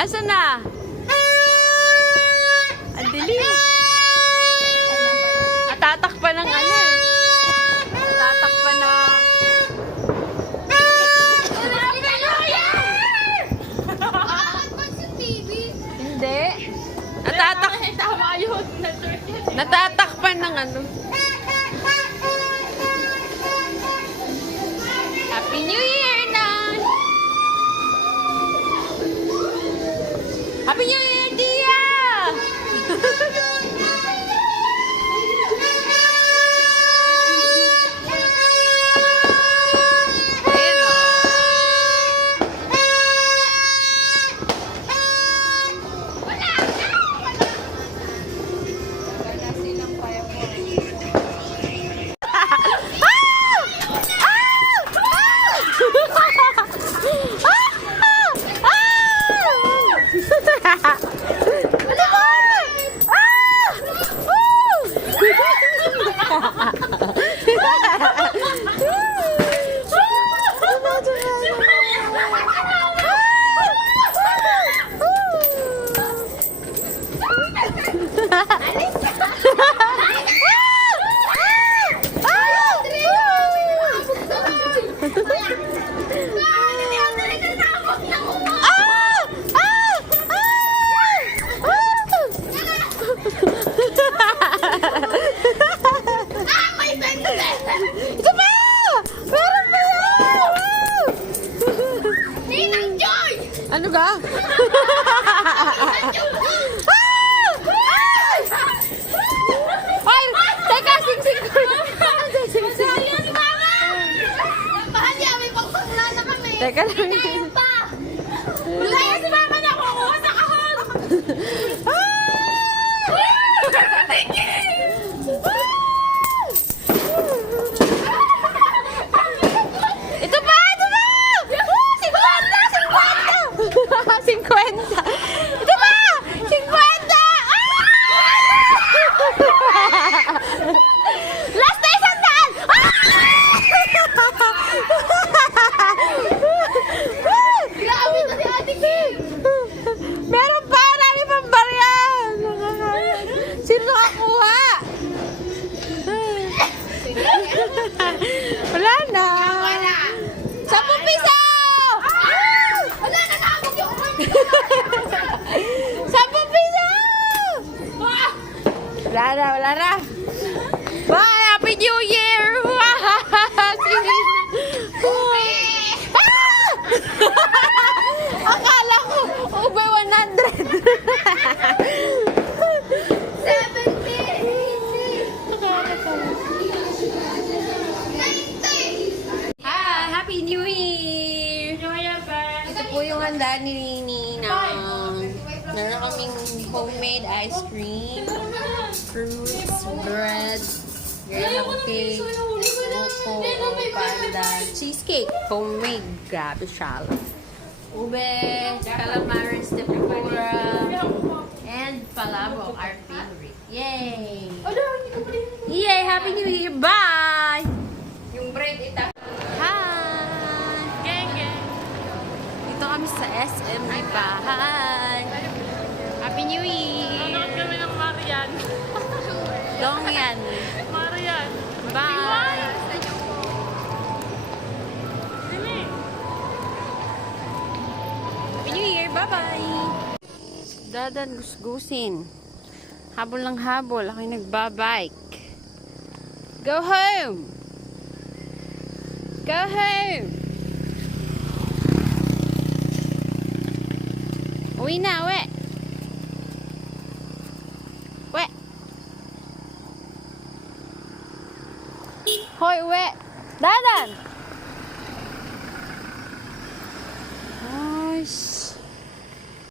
Asan na? Ang dilim. Tatakpan ng ano eh. Tatakpan na... Hindi. Natatakpan ng ano. Happy New Year, Nan! Happy New Year, Dia! Ito pa! Meron pa yan! Ninang Joy! Ano ka? Ay! Teka! Sing-sing ko! Sing-sing! Si Mama! Mahal niya, may pagsakla na kami. Teka lang. Ayun pa! Wala yan si Mama na kukuha sa kahon! Ito pa! Ito pa! 50! 50! Ito pa! 50! Last na 100! Grabe to si Ate Kim! Meron pa! Marami pang barya! Sino nakakuha? Wala na! Wala! 10 piso! Wala na nakabog yung 10 piso! Wala na, wala na. Bye! Happy New Year! Sige na. Akala ko, ube 100. Happy New Year! Ito po yung handa ni Ninang. Meron kaming homemade ice cream, fruits, bread, graham cake, buko, panda, cheesecake. Homemade. Grabe siya. Ube, calamares, tempura, and palabok, our favorite. Yay! Yay! Happy New Year! Bye! Yung bread ita. Hi! Dito kami sa SM Lipahan. Happy New Year! Nanonood kami ng Marian. Dong yan. Marian. Bye! Dili. Happy New Year! Bye-bye! Dadan gusgusin. Habol ng habol. Ako'y nagbabike. Go home! Go home! Uwi na, we! We! Hoy, we! Dadan!